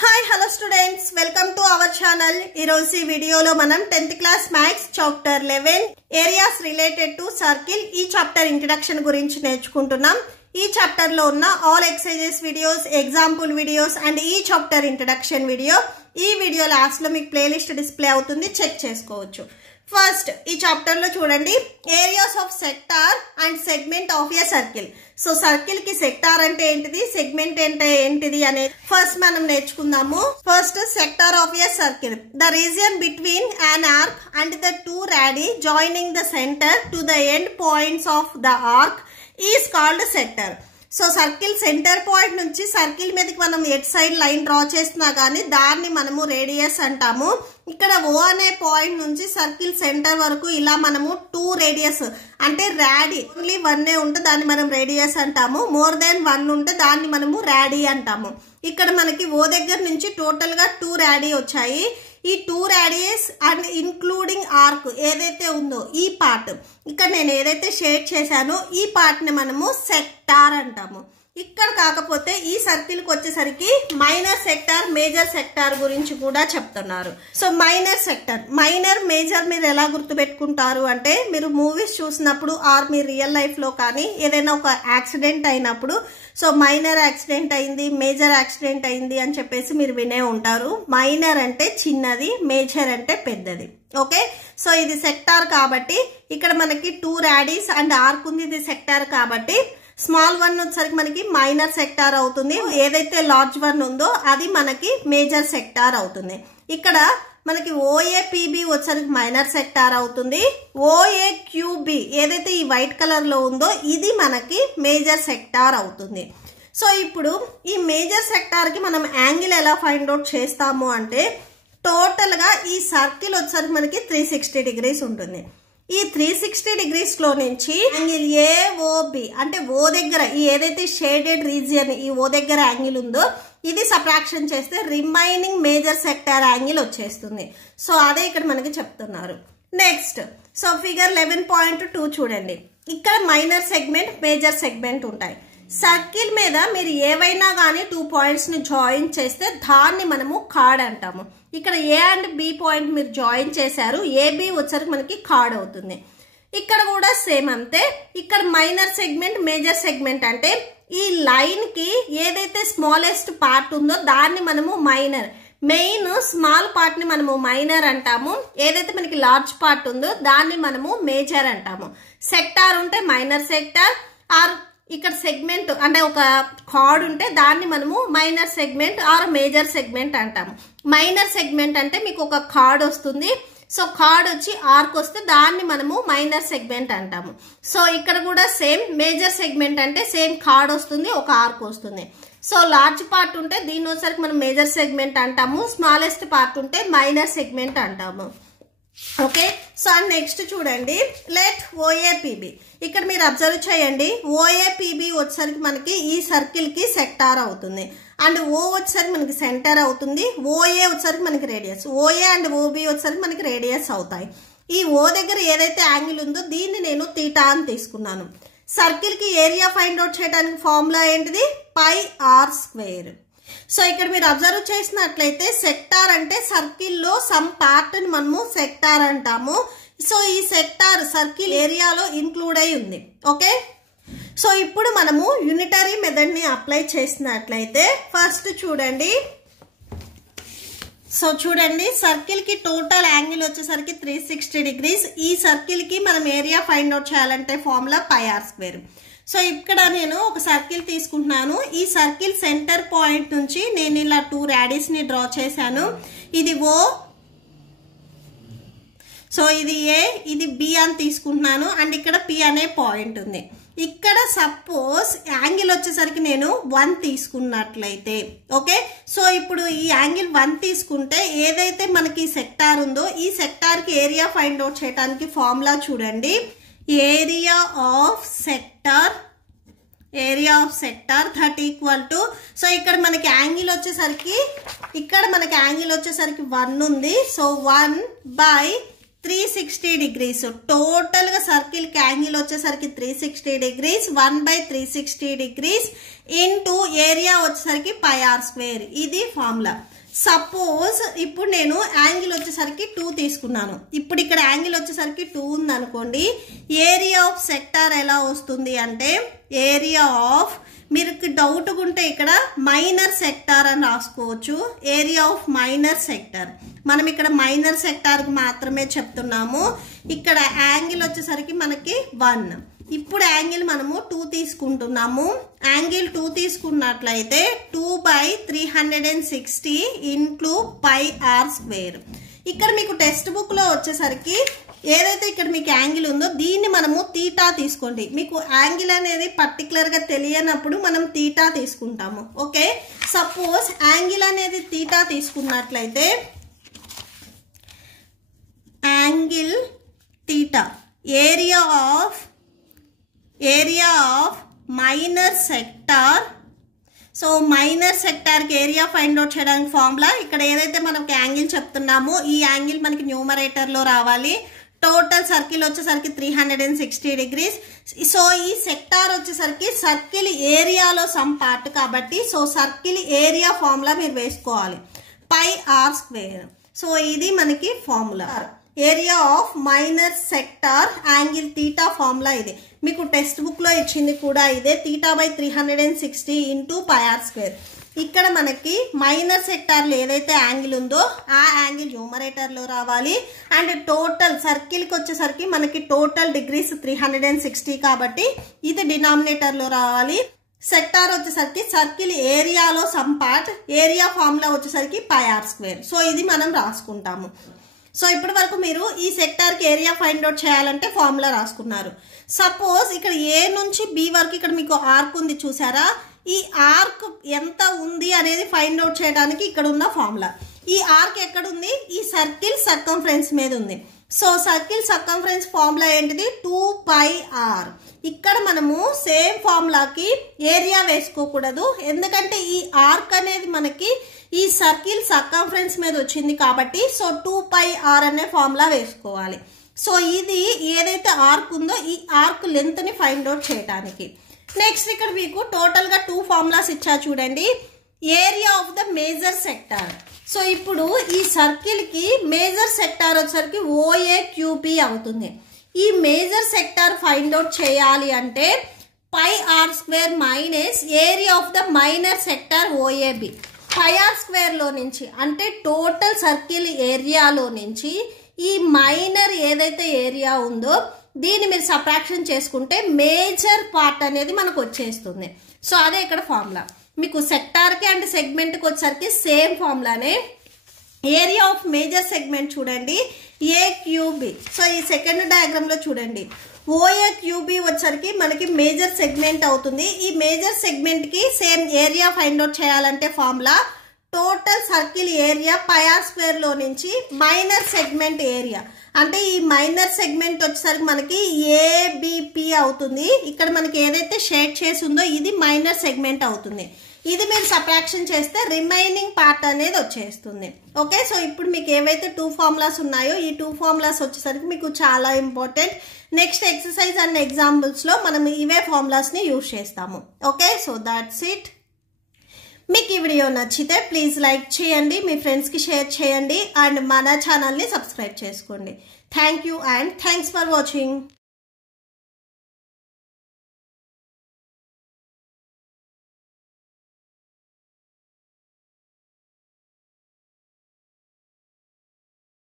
Hi, hello students. Welcome to our channel. Ee video lo manam 10th class maths chapter 11 areas related to circle ee chapter introduction gurinchi నేర్చుకుంటున్నాం. ఈ chapter లో ఉన్న all exercises videos, example videos and ఈ chapter introduction video ఈ video last లో మీకు playlist display అవుతుంది, check చేసుకోవచ్చు. ఫస్ట్ ఈ చాప్టర్ లో చూడండి areas of sector and segment of a circle. So circle కి సెక్టార్ అంటే ఏంటిది, సెగ్మెంట్ అంటే ఏంటిది అనేది ఫస్ట్ మనం నేర్చుకుందాము. First sector of a circle, the region between an arc and the two radii joining the center to the end points of the arc is called sector. So circle centre point నుంచి circle మీదకి మనం at side line draw చేస్తున్నా గానీ దాన్ని మనము radius అంటాము. ఇక్కడ ఓ అనే పాయింట్ నుంచి సర్కిల్ సెంటర్ వరకు ఇలా మనము 2 రేడియస్ అంటే రాడీ ఓన్లీ 1 ఉంటే దాన్ని మనం రేడియస్ అంటాము. మోర్ దెన్ 1 ఉంటే దాన్ని మనము రాడీ అంటాము. ఇక్కడ మనకి ఓ దగ్గర నుంచి టోటల్ గా 2 రాడీ వచ్చాయి. ఈ 2 రాడియస్ అండ్ ఇన్క్లూడింగ్ ఆర్క్ ఏదైతే ఉందో ఈ పార్ట్ ఇక్కడ నేను ఏదైతే షేడ్ చేశానో ఈ పార్ట్ ని మనము సెక్టార్ అంటాము. ఇక్కడ కాకపోతే ఈ సర్కిల్ కి వచ్చేసరికి మైనర్ సెక్టార్, మేజర్ సెక్టార్ గురించి కూడా చెప్తున్నారు. So minor sector, minor, major మీరు ఎలా గుర్తుపెట్టుకుంటారు అంటే మీరు మూవీస్ చూసినప్పుడు ఆర్ మీరు రియల్ లైఫ్ లో కానీ ఏదైనా ఒక యాక్సిడెంట్ అయినప్పుడు సో మైనర్ యాక్సిడెంట్ అయింది, మేజర్ యాక్సిడెంట్ అయింది అని చెప్పేసి మీరు వినే ఉంటారు. మైనర్ అంటే చిన్నది, మేజర్ అంటే పెద్దది. ఓకే, సో ఇది సెక్టార్ కాబట్టి ఇక్కడ మనకి 2 రాడీస్ అండ్ ఆర్క్ ఉంది, ఇది సెక్టార్ కాబట్టి స్మాల్ 1 వచ్చేసరికి మనకి మైనర్ సెక్టార్ అవుతుంది. ఏదైతే లార్జ్ 1 ఉందో అది మనకి మేజర్ సెక్టార్ అవుతుంది. ఇక్కడ మనకి ఓఏపిబి వచ్చేసరికి మైనర్ సెక్టార్ అవుతుంది. ఓఏక్యూబి ఏదైతే ఈ వైట్ కలర్ లో ఉందో ఇది మనకి మేజర్ సెక్టార్ అవుతుంది. సో ఇప్పుడు ఈ మేజర్ సెక్టార్ కి మనం యాంగిల్ ఎలా ఫైండ్ అవుట్ చేస్తాము అంటే టోటల్ గా ఈ సర్కిల్ వచ్చేసరికి మనకి 360 డిగ్రీస్ ఉంటుంది. ఈ 360 డిగ్రీస్ లో నుంచి యాంగిల్ ఏఓబి అంటే ఓ దగ్గర ఈ ఏదైతే షేడెడ్ రీజియన్ ఈ ఓ దగ్గర యాంగిల్ ఉందో ఇది సబ్ట్రాక్షన్ చేస్తే రిమైనింగ్ మేజర్ సెక్టార్ యాంగిల్ వచ్చేస్తుంది. సో అదే ఇక్కడ మనకి చెప్తున్నారు. నెక్స్ట్ సో ఫిగర్ 11.2 చూడండి. ఇక్కడ మైనర్ సెగ్మెంట్, మేజర్ సెగ్మెంట్ ఉంటాయి. సర్కిల్ మీద మీరు ఏవైనా కానీ 2 పాయింట్స్ ని జాయిన్ చేస్తే దాన్ని మనము కార్డ్ అంటాము. ఇక్కడ ఏ అండ్ బి పాయింట్ మీరు జాయిన్ చేశారు, ఏబి వచ్చరికి మనకి కార్డ్ అవుతుంది. ఇక్కడ కూడా సేమ్ అంతే. ఇక్కడ మైనర్ సెగ్మెంట్, మేజర్ సెగ్మెంట్ అంటే ఈ లైన్ కి ఏదైతే స్మాలెస్ట్ పార్ట్ ఉందో దాన్ని మనము మైనర్, మెయిన్ స్మాల్ పార్ట్ ని మనము మైనర్ అంటాము. ఏదైతే మనకి లార్జ్ పార్ట్ ఉందో దాన్ని మనము మేజర్ అంటాము. సెక్టార్ ఉంటే మైనర్ సెక్టార్, ఆర్ ఇక్కడ సెగ్మెంట్ అంటే ఒక కార్డ్ ఉంటే దాన్ని మనము minor segment or major segment అంటాము. మైనర్ సెగ్మెంట్ అంటే మీకు ఒక కార్డ్ వస్తుంది, సో కార్డ్ వచ్చి ఆర్క్ వస్తే దాన్ని మనము మైనర్ సెగ్మెంట్ అంటాము. సో ఇక్కడ కూడా సేమ్, మేజర్ సెగ్మెంట్ అంటే సేమ్ కార్డ్ వస్తుంది, ఒక ఆర్క్ వస్తుంది. సో లార్జ్ పార్ట్ ఉంటే దీని వచ్చరికి మనం మేజర్ సెగ్మెంట్ అంటాము, స్మాలెస్ట్ పార్ట్ ఉంటే మైనర్ సెగ్మెంట్ అంటాము. ఓకే, సో నెక్స్ట్ చూడండి లెట్ ఓఏపిబి. ఇక్కడ మీరు అబ్జర్వ్ చేయండి, ఓఏపిబి వచ్చేసరికి మనకి ఈ సర్కిల్ కి సెక్టార్ అవుతుంది అండ్ ఓ వచ్చేసరికి మనకి సెంటర్ అవుతుంది. ఓఏ వచ్చేసరికి మనకి రేడియస్, ఓఏ అండ్ ఓబి వచ్చేసరికి మనకి రేడియస్ అవుతాయి. ఈ ఓ దగ్గర ఏదైతే యాంగిల్ ఉందో దీన్ని నేను తీటా అని తీసుకున్నాను. సర్కిల్ కి ఏరియా ఫైండ్ అవుట్ చేయడానికి ఫార్ములా ఏంటిది, పై ఆర్ స్క్వేర్. సో ఇక్కడ మీరు అబ్జర్వ్ చేసినట్లయితే సెక్టార్ అంటే సర్కిల్ లో సమ్ పార్ట్ ని మనము సెక్టార్ అంటాము. సో ఈ సెక్టార్ సర్కిల్ ఏరియాలో ఇన్క్లూడ్ అయి ఉంది. ఓకే, సో ఇప్పుడు మనము యూనిటరీ మెథడ్ ని అప్లై చేసినట్లయితే ఫస్ట్ చూడండి. సో చూడండి సర్కిల్ కి టోటల్ యాంగిల్ వచ్చేసరికి 360 డిగ్రీస్. ఈ సర్కిల్ కి మనం ఏరియా ఫైండ్ అవుట్ చేయాలంటే formula pi r square. So ఇక్కడ నేను ఒక సర్కిల్ తీసుకుంటున్నాను. ఈ సర్కిల్ సెంటర్ పాయింట్ నుంచి నేను ఇలా 2 రాడీస్ ని డ్రా చేశాను. ఇది ఓ, సో ఇది ఏ, ఇది బి అని తీసుకుంటున్నాను అండ్ ఇక్కడ పి అనే పాయింట్ ఉంది. ఇక్కడ సపోజ్ యాంగిల్ వచ్చేసరికి నేను 1 తీసుకున్నట్లయితే ఓకే, సో ఇప్పుడు ఈ యాంగిల్ 1 తీసుకుంటే ఏదైతే మనకి సెక్టార్ ఉందో ఈ సెక్టార్ కి ఏరియా ఫైండ్ అవుట్ చేయడానికి ఫార్ములా చూడండి, area of sector that equal to, so ఇక్కడ మనకి యాంగిల్ వచ్చేసరికి 1 ఉంది. So 1/3 360 degrees. టోటల్ గా సర్కిల్ కి యాంగిల్ వచ్చేసరికి 360 degrees. 1/360 degrees ఇంటూ ఏరియా వచ్చేసరికి పై ఆర్ స్క్వేర్. ఇది ఫార్ములా. సపోజ్ ఇప్పుడు నేను యాంగిల్ వచ్చేసరికి 2 తీసుకున్నాను. ఇప్పుడు ఇక్కడ యాంగిల్ వచ్చేసరికి 2 ఉంది అనుకోండి. ఏరియా ఆఫ్ సెక్టార్ ఎలా వస్తుంది అంటే ఏరియా ఆఫ్, మీరు డౌట్ ఉంటే ఇక్కడ మైనర్ సెక్టార్ అని రాసుకోవచ్చు. Area of minor sector. మనం ఇక్కడ మైనర్ సెక్టార్ మాత్రమే చెప్తున్నాము. ఇక్కడ యాంగిల్ వచ్చేసరికి మనకి 1. ఇప్పుడు యాంగిల్ మనము 2 తీసుకుంటున్నాము. యాంగిల్ 2 తీసుకున్నట్లయితే 2/360 ఇంటూ పై ఆర్ స్క్వేర్. ఇక్కడ మీకు టెక్స్ట్ బుక్ లో వచ్చేసరికి ఏదైతే ఇక్కడ మీకు యాంగిల్ ఉందో దీన్ని మనము తీటా తీసుకోండి. మీకు యాంగిల్ అనేది పర్టికులర్ గా తెలియనప్పుడు మనం తీటా తీసుకుంటాము. ఓకే, సపోజ్ యాంగిల్ అనేది తీటా తీసుకున్నట్లయితే angle theta area of minor sector. So minor sector కి ఏరియా ఫైండ్ అవుట్ చేయడానికి ఫార్ములా, ఇక్కడ ఏదైతే మనకి యాంగిల్ చెప్తున్నామో ఈ యాంగిల్ మనకి న్యూమరేటర్ లో రావాలి. టోటల్ సర్కిల్ వచ్చేసరికి 360 degrees. సో ఈ సెక్టార్ వచ్చేసరికి సర్కిల్ ఏరియాలో సమ్ పార్ట్ కాబట్టి సో సర్కిల్ ఏరియా ఫార్ములా మీరు వేసుకోవాలి, పై ఆర్ స్క్వేర్. సో ఇది మనకి formula. Area of minor sector angle theta formula ఇది. మీకు టెక్స్ట్ బుక్ లో ఇచ్చింది కూడా ఇదే, θ/360 ఇంటూ పై ఆర్ స్క్వేర్. ఇక్కడ మనకి మైనర్ సెక్టార్ లో ఏదైతే యాంగిల్ ఉందో ఆ యాంగిల్ న్యూమరేటర్ లో రావాలి. అండ్ టోటల్ సర్కిల్ కి వచ్చేసరికి మనకి టోటల్ డిగ్రీస్ 360 కాబట్టి ఇది డినామినేటర్ లో రావాలి. సెక్టార్ వచ్చేసరికి సర్కిల్ ఏరియాలో సమ్ పార్ట్, ఏరియా ఫార్ములా వచ్చేసరికి పై ఆర్ స్క్వేర్. సో ఇది మనం రాసుకుంటాము. సో ఇప్పటి వరకు మీరు ఈ సెక్టార్ కి ఏరియా ఫైండ్ అవుట్ చేయాలంటే ఫార్ములా రాసుకున్నారు. సపోజ్ ఇక్కడ ఏ నుంచి బి వరకు ఇక్కడ మీకు ఆర్క్ ఉంది చూసారా, ఈ ఆర్క్ ఎంత ఉంది అనేది ఫైండ్ అవుట్ చేయడానికి ఇక్కడ ఉన్న ఫార్ములా. ఈ ఆర్క్ ఎక్కడ ఉంది, ఈ సర్కిల్ సర్కంఫరెన్స్ మీద ఉంది. సో సర్కిల్ సర్కంఫరెన్స్ ఫార్ములా ఏంటిది, 2πr. ఇక్కడ మనము సేమ్ ఫార్ములాకి ఏరియా వేసుకోకూడదు, ఎందుకంటే ఈ ఆర్క్ అనేది మనకి ఈ సర్కిల్ సర్కంఫరెన్స్ మీద వచ్చింది కాబట్టి సో 2πr అనే ఫార్ములా వేసుకోవాలి. సో ఇది ఏదైతే ఆర్క్ ఉందో ఈ ఆర్క్ లెంత్ ని ఫైండ్ అవుట్ చేయడానికి. నెక్స్ట్ ఇక్కడ మీకు టోటల్ గా 2 ఫార్ములాస్ ఇచ్చా చూడండి. Area of the major sector. So ఇప్పుడు ఈ సర్కిల్ కి మేజర్ సెక్టార్ వచ్చేసరికి OAQB అవుతుంది. ఈ మేజర్ సెక్టార్ ఫైండ్ అవుట్ చేయాలి అంటే pi r square minus area of the minor sector OAB. Pi r square లో నుంచి అంటే టోటల్ సర్కిల్ ఏరియాలో నుంచి ఈ మైనర్ ఏదైతే ఏరియా ఉందో దీన్ని మీరు సబ్ట్రాక్షన్ చేసుకుంటే మేజర్ పార్ట్ అనేది మనకు వచ్చేస్తుంది. సో అదే ఇక్కడ ఫార్ములా. మీకు సెక్టార్ కి అండ్ సెగ్మెంట్ కి వచ్చేసరికి సేమ్ ఫార్ములానే. ఏరియా ఆఫ్ మేజర్ సెగ్మెంట్ చూడండి AQB. సో ఈ సెకండ్ డయాగ్రామ్ లో చూడండి OAQB వచ్చరికి మనకి మేజర్ సెగ్మెంట్ అవుతుంది. ఈ మేజర్ సెగ్మెంట్ కి సేమ్ ఏరియా ఫైండ్ అవుట్ చేయాలంటే formula total circle area pi r square లో నుంచి మైనర్ సెగ్మెంట్ ఏరియా అంటే ఈ మైనర్ సెగ్మెంట్ వచ్చేసరికి మనకి ABP అవుతుంది. ఇక్కడ మనకి ఏదైతే షేడ్ చేసి ఉందో ఇది మైనర్ సెగ్మెంట్ అవుతుంది. ఇది మీరు సబ్ట్రాక్షన్ చేస్తే రిమైనింగ్ పార్ట్ అనేది వచ్చేస్తుంది. ఓకే, సో ఇప్పుడు మీకు ఏవైతే 2 ఫార్ములాస్ ఉన్నాయో ఈ 2 ఫార్ములాస్ వచ్చేసరికి మీకు చాలా important. Next exercise and examples లో మనం ఇవే ఫార్ములాస్ ని యూజ్ చేస్తాము. Okay, so that's it. మీకు ఈ వీడియో నచ్చితే ప్లీజ్ లైక్ చేయండి, మీ ఫ్రెండ్స్ కి షేర్ చేయండి అండ్ మన ఛానల్ ని సబ్స్క్రైబ్ చేసుకోండి. Thank you and thanks for watching.